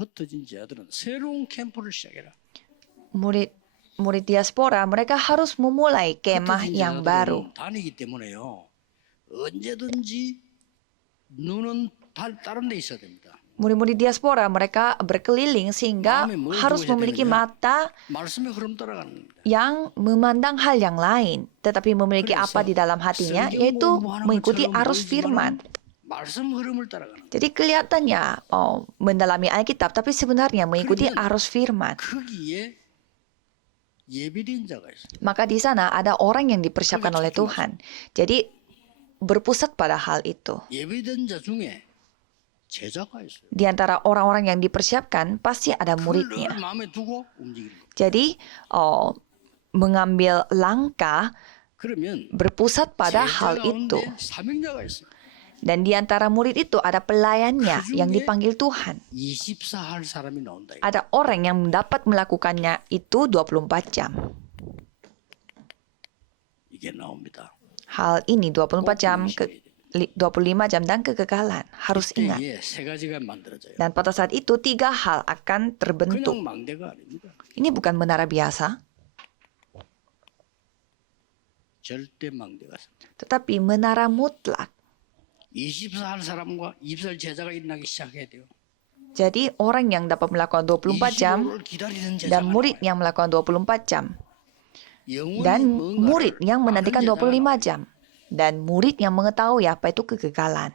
흩어진 자들은 새로운 캠프를 시작해라. Murid diaspora, mereka harus memulai kemah 흩어진 yang baru. 자들은 다니기 때문에요. 언제든지 눈은 다른 데 있어야 됩니다. Murid-murid diaspora, mereka berkeliling sehingga 마음에 뭘 harus 두어야 memiliki 되느냐? mata 말씀의 흐름 따라가는 겁니다. yang memandang hal yang lain, tetapi memiliki 그래서 apa di dalam hatinya, 성경 yaitu 공부하는 mengikuti 것처럼 arus 보이지만은 firman. 말씀 흐름을 따라가는. Jadi kelihatannya mendalami Alkitab, tapi sebenarnya mengikuti 그러면 arus firman. 거기에 예비된 자가 있어요. Maka di sana ada orang yang dipersiapkan oleh Tuhan. Jadi berpusat pada hal itu. 예비된 자 중에 제자가 있어요. Di antara orang-orang yang dipersiapkan pasti ada 그걸 늘 muridnya. 마음에 두고 움직이는 거예요. Jadi mengambil langkah 그러면 berpusat pada 제자 hal itu. 가운데 사명자가 있어요. Dan di antara murid itu ada pelayannya 그중에 yang dipanggil Tuhan. 24 할 사람이 나온다. 이거. Ada orang yang dapat melakukannya itu 24 jam. 이게 나옵니다. Hal ini 24 jam, 25 jam dan kegagalan. Harus ingat. 이때에 세 가지가 만들어져요. Dan pada saat itu 3 hal akan terbentuk. 그냥 망대가 아닙니다. Ini bukan menara biasa, 절대 망대가 아닙니다. tetapi menara mutlak. 24 할 사람과 24 제자가 일어나기 시작해야 돼요. Jadi orang yang dapat melakukan 24 jam 25를 기다리는 제자가 dan murid 나와요. yang melakukan 24 jam 영원히 dan 뭔가를 murid yang menantikan 아는 제자가 25 나와요. jam dan murid yang mengetahui apa itu kegagalan.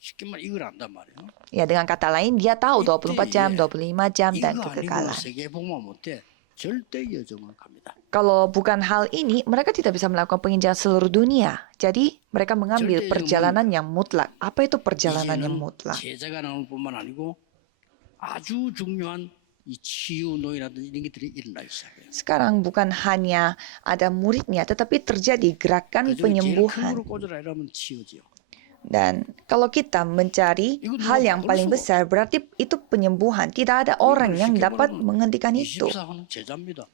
쉽게 말 이걸 안단 말이에요. Ya dengan kata lain dia tahu 24 jam, 25 jam dan 이거 아니고 kegagalan. 세계 복음화 못해. 절대 여정을 갑니다. Kalau bukan hal ini, mereka tidak bisa melakukan penginjilan seluruh dunia. Jadi mereka mengambil 절대 perjalanan yang mutlak. Apa itu perjalanan yang 이제는 mutlak? 제자가 나올 뿐만 아니고 아주 중요한 이 치유 노예라든지 이런 것들이 일어나기 시작해요. Sekarang bukan hanya ada muridnya, tetapi terjadi gerakan 그중에 제일 큰 penyembuhan. 거를 꽂으라 이러면 치유지요. Dan kalau kita mencari hal yang paling besar, berarti itu penyembuhan. Tidak ada orang yang dapat menghentikan itu. 24는 제자입니다.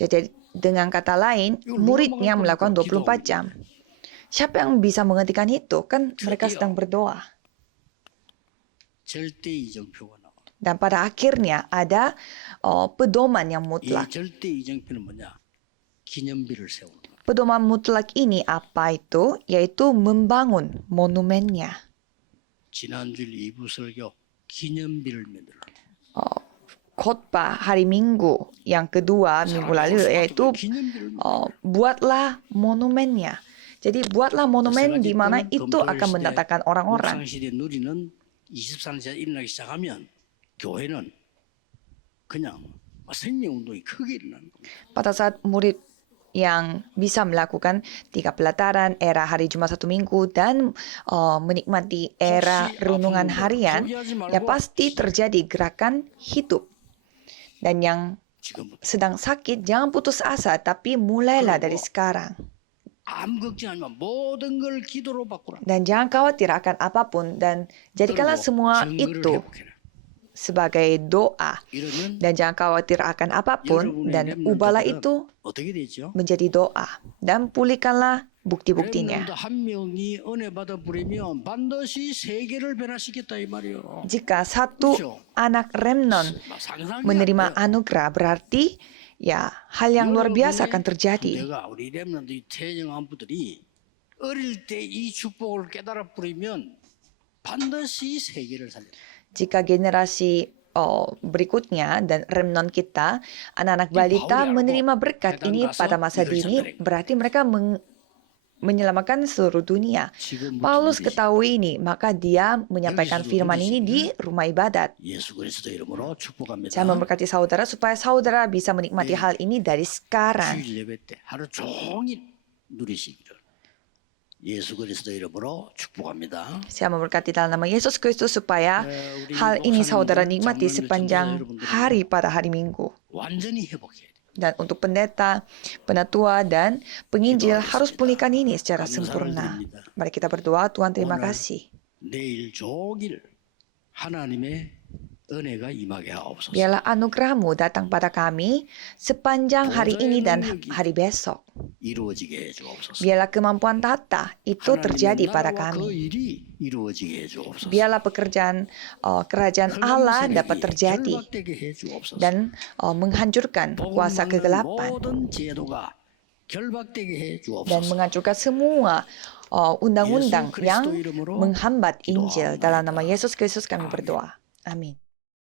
Jadi dengan kata lain, murid yang melakukan 24 jam. Siapa yang bisa menghentikan itu? Kan mereka sedang berdoa. 절대 이정표가 나와. Dan pada akhirnya ada pedoman yang 이 mutlak. 절대 이정표는 뭐냐? 기념비를 세우는 거. Pedoman mutlak ini apa itu? Yaitu membangun monumennya. 지난주일 2부 설교 기념비를 만들어. Khotbah hari Minggu yang kedua minggu lalu yaitu 기념비를 buatlah monumennya. Jadi buatlah monumen di mana itu akan mendatangkan orang-orang. 묵상시대 누리는 24시간 일어나기 시작하면 교회는 그냥 생명운동이 크게 일어나는 겁니다. Pada saat murid yang bisa melakukan 3 pelataran, era hari Jumat 1 minggu, dan menikmati era renungan harian, ya pasti terjadi gerakan hidup. Dan yang 지금부터 sedang sakit, jangan putus asa, tapi mulailah dari sekarang. 아무 걱정하지 마. 모든 걸 기도로 바꾸라. Dan jangan khawatir akan apapun, dan jadikanlah semua itu sebagai doa. 이러면 Dan jangan khawatir akan apapun, dan ubahlah itu 어떻게 되죠? menjadi doa. Dan pulihkanlah bukti-buktinya. 렘넌트 한 명이 은혜 받아 부리면 반드시 세계를 변화시켰다 이 말이에요. Jika satu anak remnon menerima anugerah, berarti ya hal yang luar biasa akan terjadi. 내가 우리 렘넌트 태영 안부들이 어릴 때 이 축복을 깨달아 부리면 반드시 세계를 살려. Jika generasi berikutnya dan remnon kita, anak-anak balita menerima berkat ini pada masa dini, berarti mereka menyelamatkan seluruh dunia. Paulus ketahui ini, maka dia menyampaikan firman ini di rumah ibadat. 예수 그리스도 이름으로 축복합니다. Saya memberkati saudara supaya saudara bisa menikmati hal ini dari sekarang. 주일 예배 때 하루 종일 누리시기를 예수 그리스도 이름으로 축복합니다. Saya memberkati dalam nama Yesus Kristus supaya hal ini saudara nikmati sepanjang hari pada hari Minggu. 완전히 회복해야 돼. Dan untuk pendeta, penatua, dan penginjil harus pulihkan ini secara sempurna. Mari kita berdoa, Tuhan terima kasih. 내일 종일 하나님의 은혜가 임하게 하옵소서. Biarlah anugerah-Mu datang pada kami sepanjang hari ini dan hari besok. 이루어지게 해 주옵소서. Biarlah kemampuan tata itu terjadi 하나님의 pada 나라와 그 kami. 일이 이루어지게 해 주옵소서. Biarlah pekerjaan kerajaan Allah dapat terjadi 결박되게 해 주옵소서. dan menghancurkan 복음 kuasa 막는 kegelapan 모든 제도가 결박되게 해 dan 주옵소서. menghancurkan semua undang-undang 예수 yang 그리스도 이름으로 menghambat Injil. 기도하옵나이다. Dalam nama Yesus Kristus kami berdoa. Amin.